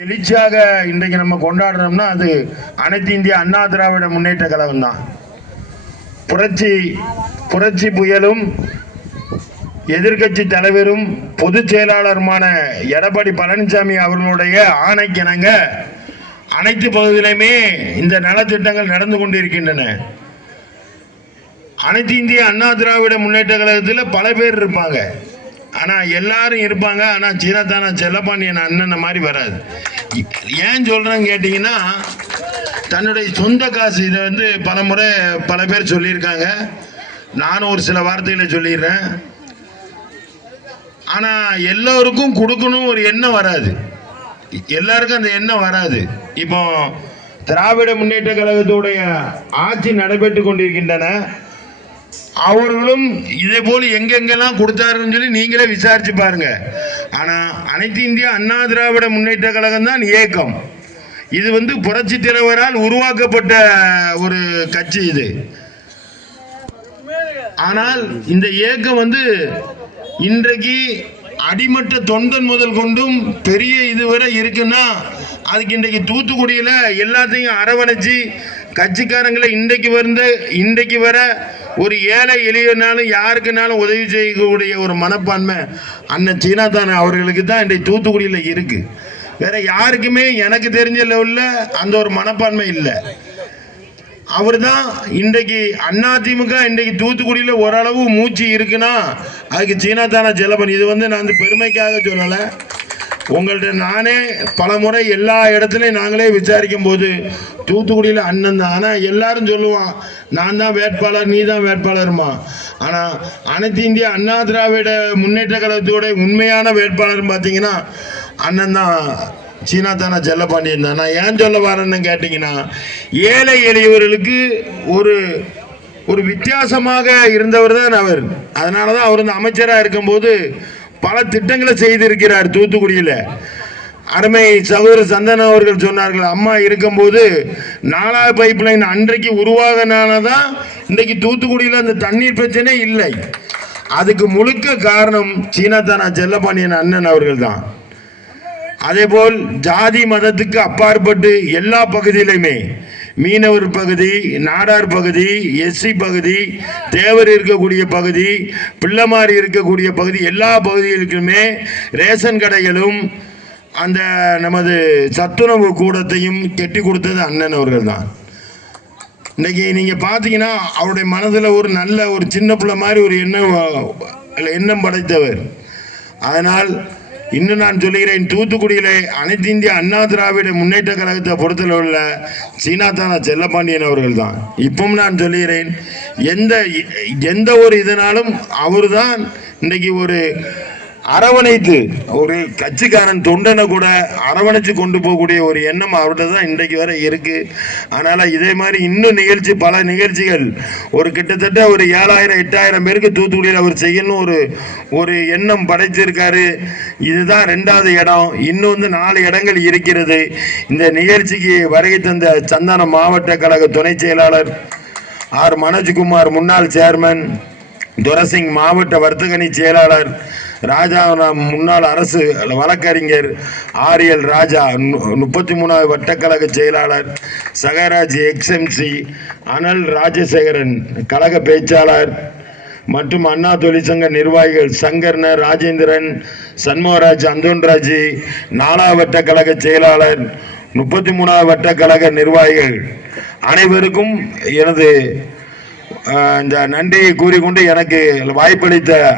எழுச்சியாக இன்றைக்கு நம்ம கொண்டாடுறோம்னா அது அனைத்து இந்திய அண்ணா திராவிட முன்னேற்ற கழகம் தான் புரட்சி புரட்சி புயலும் எதிர்க்கட்சி தலைவரும் பொதுச் செயலாளருமான எடப்பாடி பழனிசாமி அவர்களுடைய ஆணைக்கிணங்க அனைத்து பகுதியிலுமே இந்த நலத்திட்டங்கள் நடந்து கொண்டிருக்கின்றன. அனைத்து இந்திய அண்ணா திராவிட முன்னேற்ற கழகத்தில் பல பேர் இருப்பாங்க. ஆனால் எல்லாரும் இருப்பாங்க. ஆனால் சீனத்தானா செல்லப்பாண்டியன் அண்ணன் மாதிரி வராது. ஏன் சொல்கிறேன்னு கேட்டிங்கன்னா தன்னுடைய சொந்த காசு இதை வந்து பல முறை பல பேர் சொல்லியிருக்காங்க. நானும் ஒரு சில வார்த்தைகளை சொல்லிடுறேன். ஆனால் எல்லோருக்கும் கொடுக்கணும் ஒரு எண்ணம் வராது. எல்லாருக்கும் அந்த எண்ணம் வராது. இப்போ திராவிட முன்னேற்ற கழகத்துடைய ஆட்சி நடைபெற்று கொண்டிருக்கின்றன. அவர்களும் இதே போல் எங்கெங்கெல்லாம் கொடுத்தாருன்னு சொல்லி நீங்களே விசாரிச்சு பாருங்க. ஆனால் அனைத்து இந்திய அண்ணா திராவிட முன்னேற்ற கழகம் தான் இயக்கம். இது வந்து புரட்சி தலைவரால் உருவாக்கப்பட்ட ஒரு கட்சி இது. ஆனால் இந்த இயக்கம் வந்து இன்றைக்கு அடிமட்ட தொண்டன் முதல் கொண்டும் பெரிய இதுவரை இருக்குன்னா அதுக்கு இன்றைக்கு தூத்துக்குடியில் எல்லாத்தையும் அரவணைச்சு கட்சிக்காரங்களை இன்றைக்கு வந்து இன்றைக்கு வர ஒரு ஏழை எளியனாலும் யாருக்குனாலும் உதவி செய்யக்கூடிய ஒரு மனப்பான்மை அண்ணன் சீனாதான அவர்களுக்கு தான் இன்றைக்கு தூத்துக்குடியில் இருக்கு. வேற யாருக்குமே எனக்கு தெரிஞ்ச லெவலில் அந்த ஒரு மனப்பான்மை இல்லை. அவர் தான் இன்றைக்கு அதிமுக இன்றைக்கு தூத்துக்குடியில் ஓரளவு மூச்சு இருக்குன்னா அதுக்கு சீனா தானே செலவன் இது வந்து நான் வந்து பெருமைக்காக சொல்லலை. உங்கள்கிட்ட நானே பல முறை எல்லா இடத்துலையும் நாங்களே விசாரிக்கும் போது தூத்துக்குடியில் அண்ணன் தான். ஆனால் எல்லாரும் சொல்லுவான் நான் தான் வேட்பாளர் நீ தான் வேட்பாளருமா. ஆனால் அனைத்து இந்திய அண்ணா திராவிட முன்னேற்ற கழகத்தோட உண்மையான வேட்பாளர்னு பார்த்தீங்கன்னா அண்ணன் தான். சீனா தானே செல்லப்பாண்டியன் தான். நான் ஏன் சொல்ல வரேன்னு கேட்டிங்கன்னா ஏழை எளியவர்களுக்கு ஒரு ஒரு வித்தியாசமாக இருந்தவர் தான் அவர். அதனால தான் அவர் வந்து அமைச்சராக இருக்கும்போது பல திட்டங்களை செய்திருக்கிறார் தூத்துக்குடியில். அருமை சகோதர சந்தன அவர்கள் சொன்னார்கள் அம்மா இருக்கும்போது நாலா பைப் லைன் அன்றைக்கு உருவாகனால தான் இன்றைக்கு தூத்துக்குடியில் அந்த தண்ணீர் பிரச்சனை இல்லை. அதுக்கு முழுக்க காரணம் சீனாத்தானா செல்லப்பாண்டியன் அண்ணன் அவர்கள் தான். அதேபோல் ஜாதி மதத்துக்கு அப்பாற்பட்டு எல்லா பகுதியிலையுமே மீனவர் பகுதி நாடார் பகுதி எஸ்சி பகுதி தேவர் இருக்கக்கூடிய பகுதி பிள்ளைமாரி இருக்கக்கூடிய பகுதி எல்லா பகுதிகளுக்குமே ரேஷன் கடைகளும் அந்த நமது சத்துணவு கூடத்தையும் கெட்டி கொடுத்தது அண்ணன் அவர்கள் தான். இன்னைக்கு நீங்கள் பார்த்தீங்கன்னா அவருடைய மனதில் ஒரு நல்ல ஒரு சின்ன பிள்ளை மாதிரி ஒரு எண்ணம் எண்ணம் படைத்தவர். அதனால் இன்னும் நான் சொல்லுகிறேன் தூத்துக்குடியிலே அனைத்து இந்திய அண்ணா திராவிட முன்னேற்ற கழகத்தை பொறுத்தளவில் சீனாத்தான செல்லப்பாண்டியன் அவர்கள் தான் இப்பவும் நான் சொல்லுகிறேன் எந்த எந்த ஒரு இதனாலும் அவர் தான் இன்னைக்கு ஒரு அரவணைத்து ஒரு கட்சிக்காரன் தொண்டனை கூட அரவணைச்சு கொண்டு போகக்கூடிய ஒரு எண்ணம் அவர்கிட்ட தான் இன்றைக்கு வரை இருக்கு. அதனால இதே மாதிரி இன்னும் நிகழ்ச்சி பல நிகழ்ச்சிகள் ஒரு கிட்டத்தட்ட ஒரு ஏழாயிரம் எட்டாயிரம் பேருக்கு தூத்துக்குடியில் அவர் செய்யணும் ஒரு ஒரு எண்ணம் படைச்சிருக்காரு. இதுதான் ரெண்டாவது இடம். இன்னும் வந்து நாலு இடங்கள் இருக்கிறது. இந்த நிகழ்ச்சிக்கு வருகை தந்த சந்தான மாவட்ட கழக துணை செயலாளர் ஆர். மனோஜ்குமார் முன்னாள் சேர்மன் துரசிங் மாவட்ட வர்த்தகணி செயலாளர் ராஜா முன்னாள் அரசு வழக்கறிஞர் ஆரியல் ராஜா முப்பத்தி மூணாவது வட்டக்கழக செயலாளர் சகராஜ் எக்ஸ்எம்சி அனல் ராஜசேகரன் கழக பேச்சாளர் மற்றும் அண்ணா தொழிற்சங்க நிர்வாகிகள் சங்கர்ன ராஜேந்திரன் சண்முகராஜ் அந்தோன்ராஜ் நாலாவது வட்ட கழக செயலாளர் முப்பத்தி மூணாவது வட்ட கழக நிர்வாகிகள் அனைவருக்கும் எனது இந்த நன்றியை கூறிக்கொண்டு எனக்கு வாய்ப்பளித்த